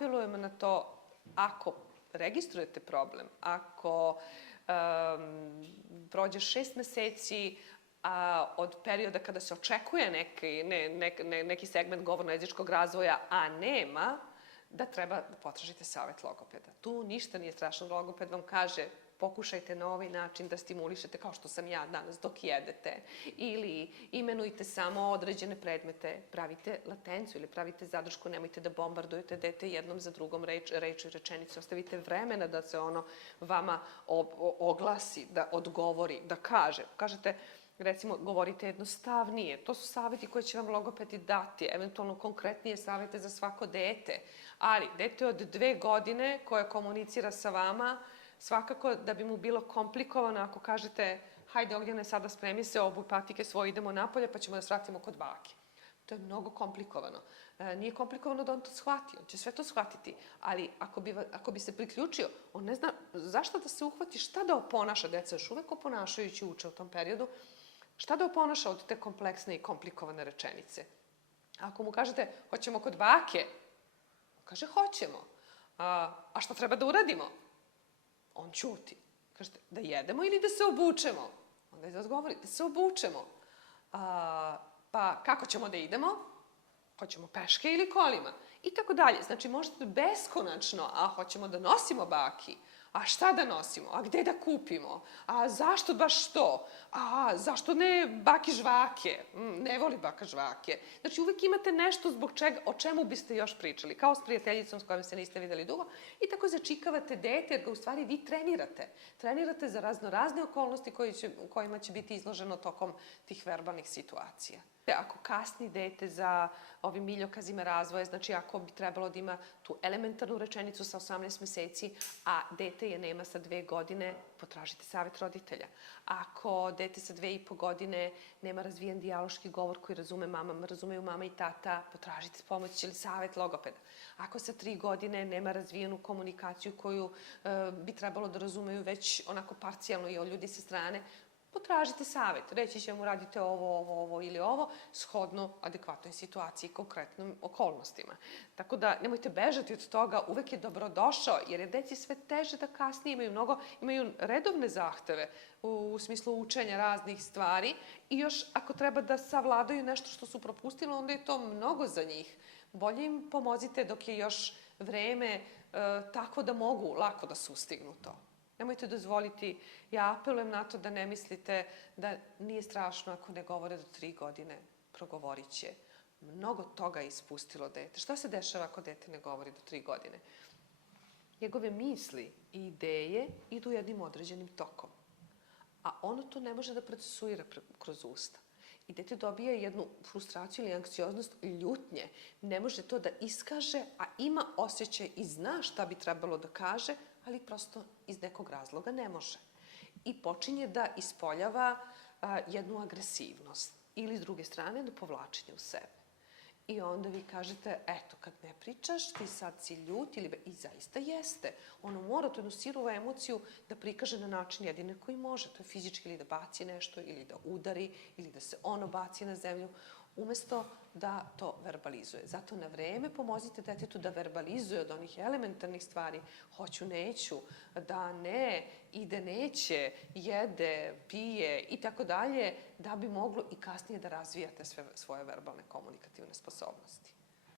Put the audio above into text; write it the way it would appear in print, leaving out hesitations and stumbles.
apelujem na to, ako registrujete problem, ako prođe 6 meseci od perioda kada se očekuje neki segment govorno-jezičkog razvoja, a nema, da treba da potražite savet logopeda. Tu ništa nije strašno. Logoped vam kaže pokušajte na ovaj način da stimulišete, kao što sam ja danas, dok jedete. Ili imenujte samo određene predmete, pravite latenciju ili pravite zadršku, nemojte da bombardujete dete jednom za drugom reču i rečenicu. Ostavite vremena da se ono vama oglasi, da odgovori, da kaže. Kažete, recimo, govorite jednostavnije. To su saveti koje će vam logopedi dati, eventualno konkretnije savete za svako dete. Ali, dete od 2 godine koje komunicira sa vama, svakako da bi mu bilo komplikovano ako kažete hajde Ognjene, sada spremi se, obuj patike svoje, idemo napolje pa ćemo da svratimo kod bake. To je mnogo komplikovano. Nije komplikovano da on to shvati, on će sve to shvatiti, ali ako bi se priključio, on ne zna zašto da se uhvati, šta da oponaša, deca još uvek oponašajući uče u tom periodu, šta da oponaša od te kompleksne i komplikovane rečenice. Ako mu kažete hoćemo kod bake, on kaže hoćemo. A šta treba da uradimo? On ćuti. Kažete, da jedemo ili da se obučemo? Onda je da odgovori, da se obučemo. Pa kako ćemo da idemo? Hoćemo peške ili kolima? I tako dalje. Znači, možete beskonačno, hoćemo da nosimo baki. A šta da nosimo? A gde da kupimo? A zašto baš to? A zašto ne baki žvake? Ne voli baka žvake. Znači, uvek imate nešto o čemu biste još pričali. Kao s prijateljicom s kojom se niste videli dugo. I tako začikavate dete, jer ga u stvari vi trenirate. Trenirate za razne okolnosti kojima će biti izloženo tokom tih verbalnih situacija. Ako kasni dete za ovim iljokazima razvoja, znači ako bi trebalo da ima tu elementarnu rečenicu sa 18 meseci, a dete je nema sa 2 godine, potražite savet roditelja. Ako dete sa 2,5 godine nema razvijen dijaloški govor koji razumeju mama i tata, potražite pomoć ili savet logopeda. Ako sa 3 godine nema razvijenu komunikaciju koju bi trebalo da razumeju već onako parcijalno i od ljudi sa strane, potražite savet. Reći će mu radite ovo ili ovo, shodno adekvatnoj situaciji i konkretnim okolnostima. Tako da nemojte bežati od toga, uvek je dobrodošao, jer je deci sve teže da kasnije imaju redovne zahteve u smislu učenja raznih stvari i još ako treba da savladaju nešto što su propustili, onda je to mnogo za njih. Bolje im pomozite dok je još vreme tako da mogu lako da sustignu to. Nemojte dozvoliti, ja apelujem na to da ne mislite da nije strašno ako ne govore do 3 godine, progovorit će. Mnogo toga je ispustilo dete. Šta se dešava ako dete ne govori do 3 godine? Njegove misli i ideje idu jednim određenim tokom, a ono to ne može da procesuira kroz usta. I dete dobija jednu frustraciju ili anksioznost, ljutnje. Ne može to da iskaže, a ima osjećaj i zna šta bi trebalo da kaže, ali prosto iz nekog razloga ne može. I počinje da ispoljava jednu agresivnost ili s druge strane da povlačenje u sebe. I onda vi kažete, eto, kad ne pričaš, ti sad si ljut i zaista jeste. Ono mora tu jednu sirovu emociju da prikaže na način jedine koji može. To je fizički ili da baci nešto, ili da udari, ili da se ono baci na zemlju, umesto da to verbalizuje. Zato na vreme pomozite detetu da verbalizuje od onih elementarnih stvari, hoću, neću, da ne, ide, neće, jede, pije i tako dalje, da bi moglo i kasnije da razvijate sve svoje verbalne komunikativne sposobnosti.